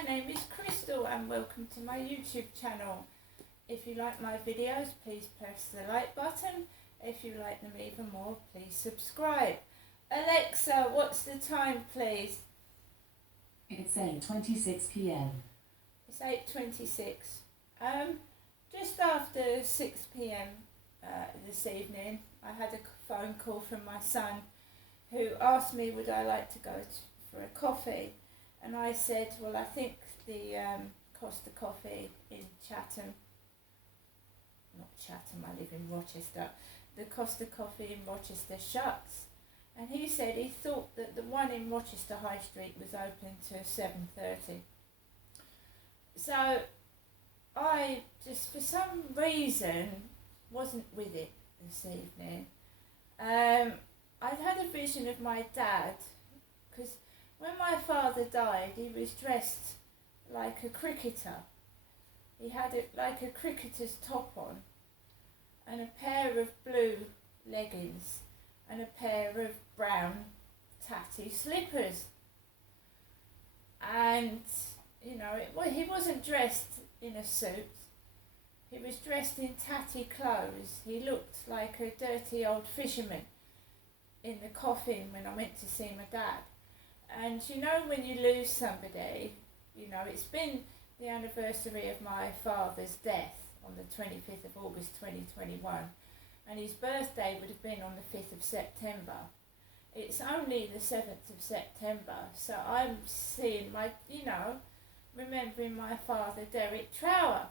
my name is Crystal and welcome to my YouTube channel. If you like my videos, please press the like button. If you like them even more, please subscribe. Alexa, what's the time, please? It's 8:26 p.m. It's 8:26. Just after 6 p.m. This evening, I had a phone call from my son who asked me would I like to go for a coffee, and I said, well, I think the Costa Coffee in Chatham, not Chatham, I live in Rochester, the Costa Coffee in Rochester shuts, and he said he thought that the one in Rochester High Street was open to 7:30. So I just, for some reason, wasn't with it this evening. I'd had a vision of my dad, because when my father died, he was dressed like a cricketer. He had like a cricketer's top on, and a pair of blue leggings, and a pair of brown tatty slippers. And, you know, he wasn't dressed in a suit. He was dressed in tatty clothes. He looked like a dirty old fisherman in the coffin when I went to see my dad. And you know, when you lose somebody, you know, it's been the anniversary of my father's death on the 25th of August 2021, and his birthday would have been on the 5th of September. It's only the 7th of September, so I'm seeing my, you know, remembering my father, Derek Trower.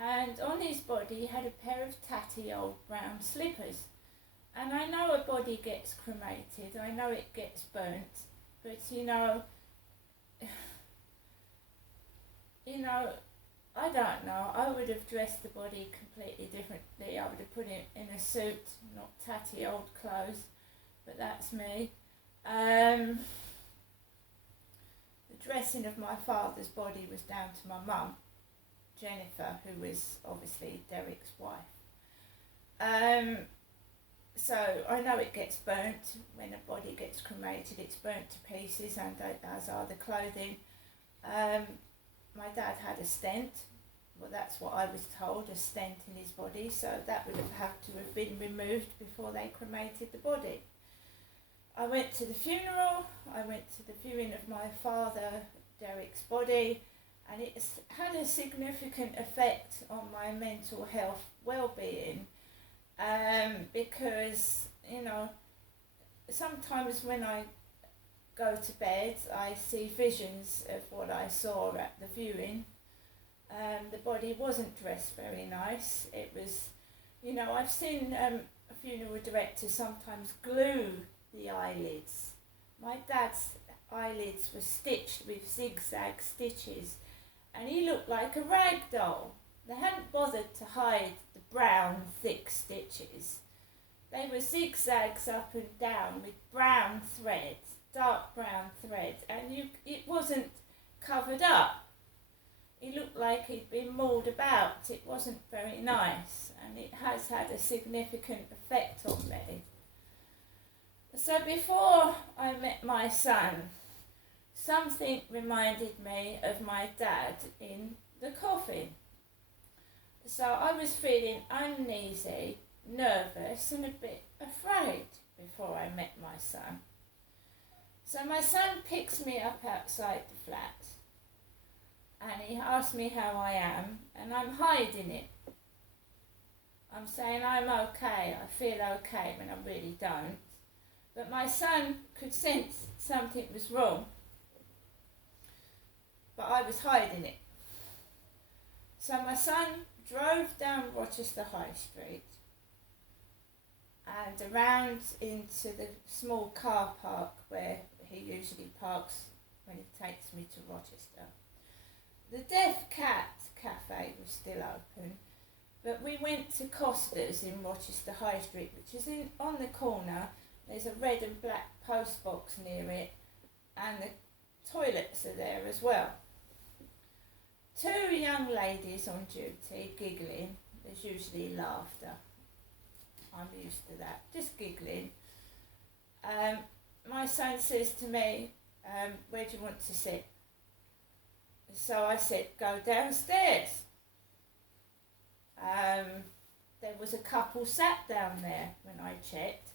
And on his body he had a pair of tatty old brown slippers. And I know a body gets cremated, I know it gets burnt, but you know, I don't know, I would have dressed the body completely differently. I would have put it in a suit, not tatty old clothes, but that's me. The dressing of my father's body was down to my mum, Jennifer, who was obviously Derek's wife. So I know it gets burnt when a body gets cremated. It's burnt to pieces, and as are the clothing. My dad had a stent. Well, that's what I was told, a stent in his body. So that would have had to have been removed before they cremated the body. I went to the funeral. I went to the viewing of my father, Derek's body, and it's had a significant effect on my mental health well-being. Because, you know, sometimes when I go to bed, I see visions of what I saw at the viewing. The body wasn't dressed very nice. It was, you know, I've seen a funeral director sometimes glue the eyelids. My dad's eyelids were stitched with zigzag stitches, and he looked like a rag doll. They hadn't bothered to hide the brown, thick stitches. They were zigzags up and down with brown threads, dark brown threads, and it wasn't covered up. It looked like he'd been mauled about. It wasn't very nice, and it has had a significant effect on me. So before I met my son, something reminded me of my dad in the coffin. So I was feeling uneasy, nervous and a bit afraid before I met my son. So my son picks me up outside the flat and he asks me how I am, and I'm hiding it. I'm saying I'm okay, I feel okay, when I really don't. But my son could sense something was wrong, but I was hiding it. So my son drove down Rochester High Street and around into the small car park where he usually parks when he takes me to Rochester. The Deaf Cat Cafe was still open, but we went to Costa's in Rochester High Street, which is on the corner. There's a red and black post box near it, and the toilets are there as well. Two young ladies on duty giggling. There's usually laughter. I'm used to that, just giggling. My son says to me, where do you want to sit? So I said, go downstairs. There was a couple sat down there when I checked.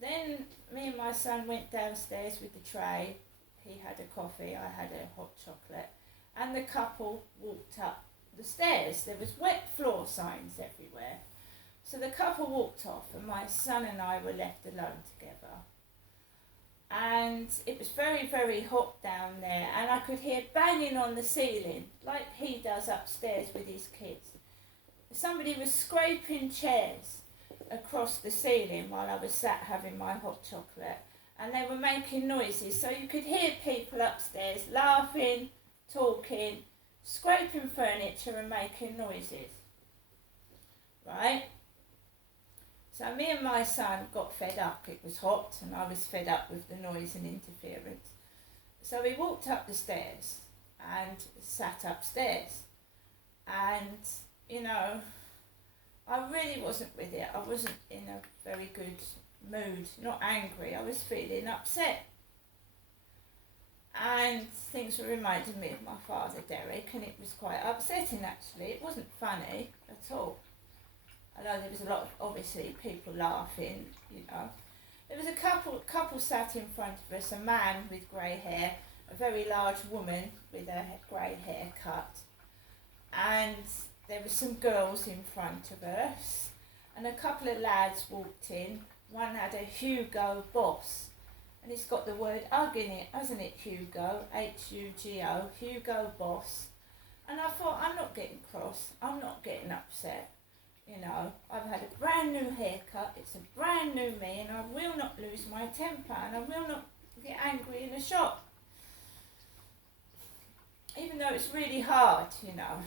Then me and my son went downstairs with the tray. He had a coffee, I had a hot chocolate, and the couple walked up the stairs. There was wet floor signs everywhere. So the couple walked off and my son and I were left alone together. And it was very, very hot down there, and I could hear banging on the ceiling like he does upstairs with his kids. Somebody was scraping chairs across the ceiling while I was sat having my hot chocolate, and they were making noises, so you could hear people upstairs laughing, talking, scraping furniture and making noises. Right? So me and my son got fed up. It was hot and I was fed up with the noise and interference. So we walked up the stairs and sat upstairs. And, you know, I really wasn't with it. I wasn't in a very good mood, not angry. I was feeling upset. And things were reminding me of my father, Derek, and it was quite upsetting actually. It wasn't funny at all. I know there was a lot of, obviously, people laughing, you know. There was a couple sat in front of us, a man with grey hair, a very large woman with a grey haircut. And there were some girls in front of us, and a couple of lads walked in. One had a Hugo Boss, and it's got the word UGG in it, hasn't it, Hugo? Hugo, Hugo Boss. And I thought, I'm not getting cross, I'm not getting upset. You know, I've had a brand new haircut, it's a brand new me, and I will not lose my temper, and I will not get angry in a shop. Even though it's really hard, you know,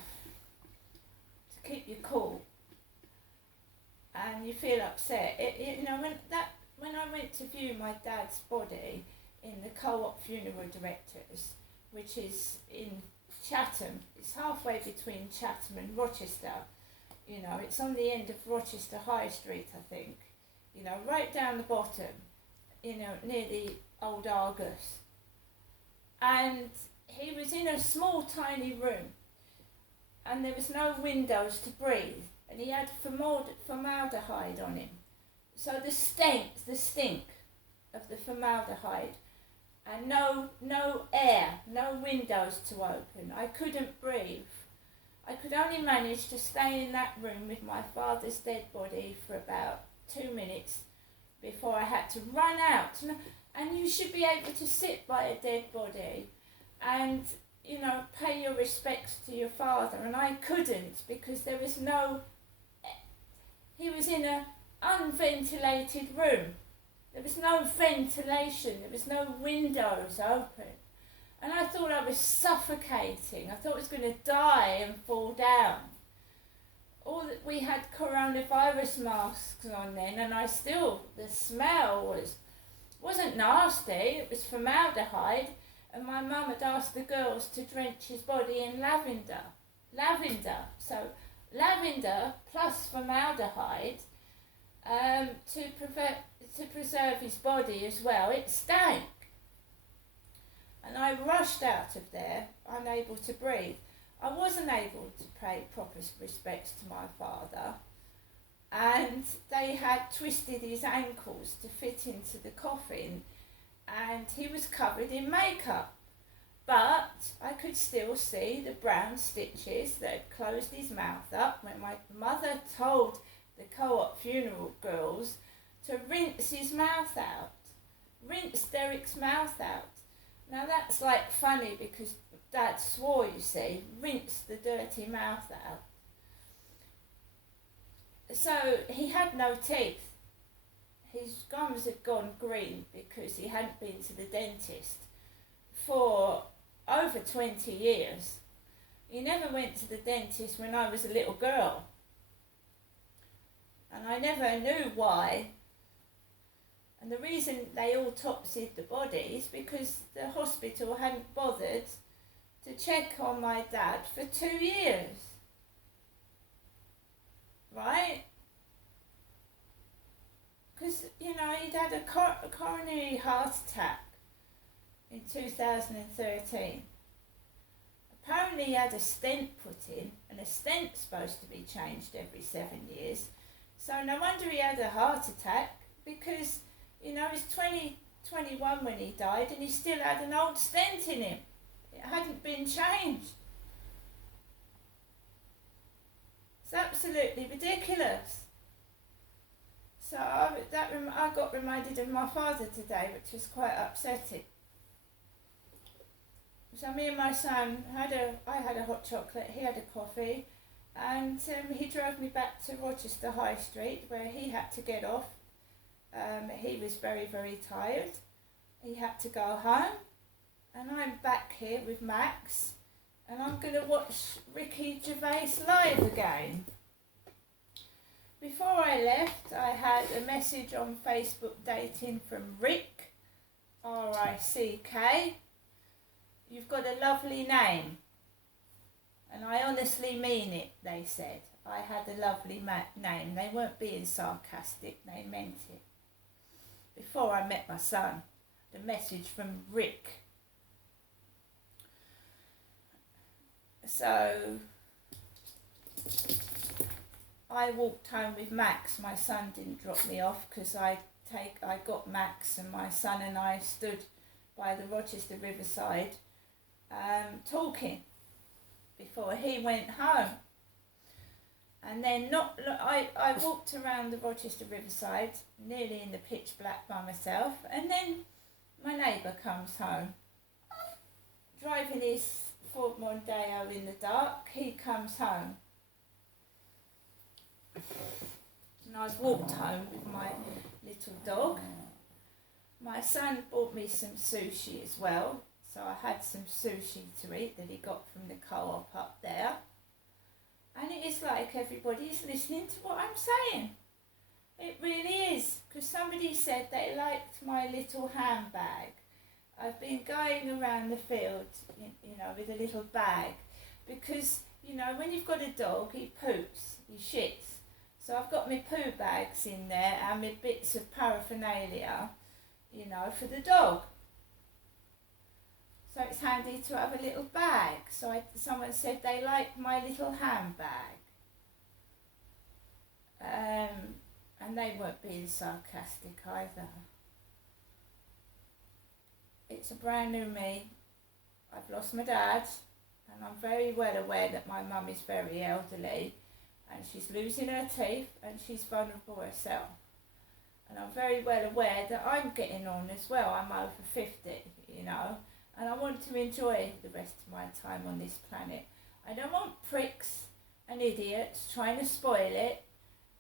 to keep you cool. And you feel upset. You know, when I went to view my dad's body in the Co-op Funeral Directors, which is in Chatham, it's halfway between Chatham and Rochester. You know, it's on the end of Rochester High Street, I think. You know, right down the bottom, you know, near the old Argus. And he was in a small, tiny room. And there was no windows to breathe. And he had formaldehyde on him. So the stink of the formaldehyde. And no air, no windows to open. I couldn't breathe. I could only manage to stay in that room with my father's dead body for about 2 minutes before I had to run out. And you should be able to sit by a dead body and, you know, pay your respects to your father. And I couldn't because there was no... He was in an unventilated room. There was no ventilation. There was no windows open. And I thought I was suffocating. I thought I was going to die and fall down. All that we had coronavirus masks on then, and the smell wasn't nasty. It was formaldehyde, and my mum had asked the girls to drench his body in lavender. So lavender plus formaldehyde to preserve his body as well. It stank. And I rushed out of there, unable to breathe. I wasn't able to pay proper respects to my father. And they had twisted his ankles to fit into the coffin. And he was covered in makeup. But I could still see the brown stitches that had closed his mouth up when my mother told the Co-op funeral girls to rinse his mouth out. Rinse Derek's mouth out. Now that's like funny because Dad swore, you see, rinse the dirty mouth out. So he had no teeth. His gums had gone green because he hadn't been to the dentist for over 20 years. He never went to the dentist when I was a little girl. And I never knew why. And the reason they autopsied the body is because the hospital hadn't bothered to check on my dad for 2 years. Right? Because, you know, he'd had a coronary heart attack in 2013. Apparently he had a stent put in, and a stent's supposed to be changed every 7 years. So no wonder he had a heart attack, because, you know, he's 21 when he died, and he still had an old stent in him. It hadn't been changed. It's absolutely ridiculous. So I got reminded of my father today, which was quite upsetting. So me and my son I had a hot chocolate, he had a coffee, and he drove me back to Rochester High Street, where he had to get off. He was very, very tired. He had to go home, and I'm back here with Max, and I'm going to watch Ricky Gervais live again. Before I left, I had a message on Facebook dating from Rick, R-I-C-K. You've got a lovely name. And I honestly mean it, they said. I had a lovely name. They weren't being sarcastic, they meant it. Before I met my son, the message from Rick. So I walked home with Max. My son didn't drop me off, because I got Max, and my son and I stood by the Rochester Riverside talking before he went home. And then I walked around the Rochester Riverside, nearly in the pitch black by myself, and then my neighbour comes home, driving his Ford Mondeo in the dark. He comes home. And I've walked home with my little dog. My son bought me some sushi as well, so I had some sushi to eat that he got from the co-op up there. And it is like everybody's listening to what I'm saying. It really is, because somebody said they liked my little handbag. I've been going around the field, you know, with a little bag, because, you know, when you've got a dog, he poops, he shits. So I've got my poo bags in there and my bits of paraphernalia, you know, for the dog. So it's handy to have a little bag. So someone said they liked my little handbag. And they weren't being sarcastic either. It's a brand new me. I've lost my dad, and I'm very well aware that my mum is very elderly, and she's losing her teeth, and she's vulnerable herself. And I'm very well aware that I'm getting on as well. I'm over 50, you know, and I want to enjoy the rest of my time on this planet. I don't want pricks and idiots trying to spoil it.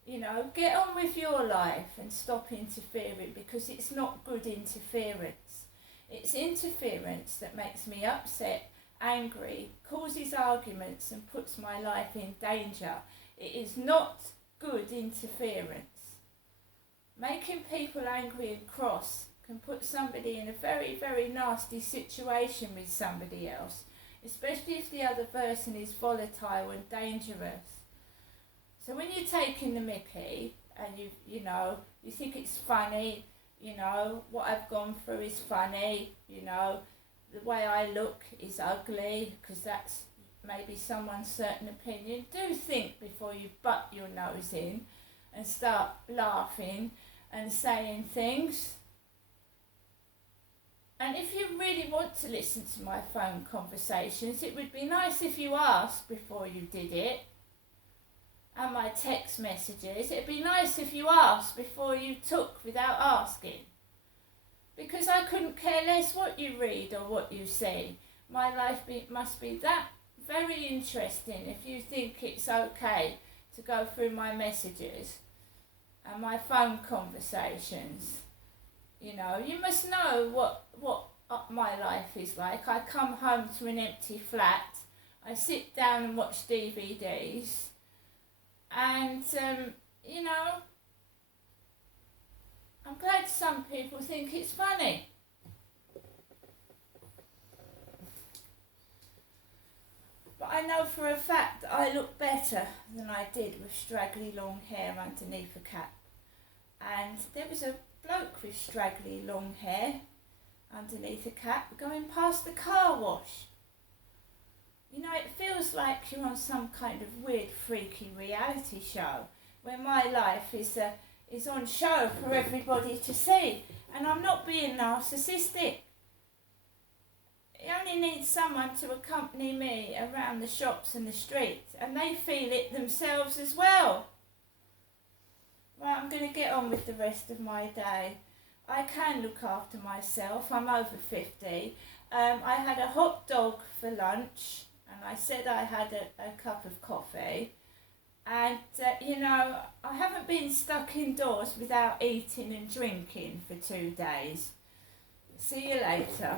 You know, get on with your life and stop interfering, because it's not good interference. It's interference that makes me upset, angry, causes arguments and puts my life in danger. It is not good interference. Making people angry and cross can put somebody in a very, very nasty situation with somebody else, especially if the other person is volatile and dangerous. So when you're taking the mickey and you know, you think it's funny, you know, what I've gone through is funny, you know, the way I look is ugly, because that's maybe someone's certain opinion. Do think before you butt your nose in and start laughing and saying things. And if you really want to listen to my phone conversations, it would be nice if you asked before you did it. And my text messages, it'd be nice if you asked before you took without asking. Because I couldn't care less what you read or what you see. My life must be that very interesting if you think it's okay to go through my messages and my phone conversations. You know, you must know what my life is like. I come home to an empty flat. I sit down and watch DVDs. And, you know, I'm glad some people think it's funny. But I know for a fact that I look better than I did with straggly long hair underneath a cap. And there was a bloke with straggly long hair underneath a cap going past the car wash. You know, it feels like you're on some kind of weird, freaky reality show where my life is on show for everybody to see. And I'm not being narcissistic. It only needs someone to accompany me around the shops and the streets, and they feel it themselves as well. Right, I'm going to get on with the rest of my day. I can look after myself. I'm over 50. I had a hot dog for lunch, and I said I had a cup of coffee. And, you know, I haven't been stuck indoors without eating and drinking for 2 days. See you later.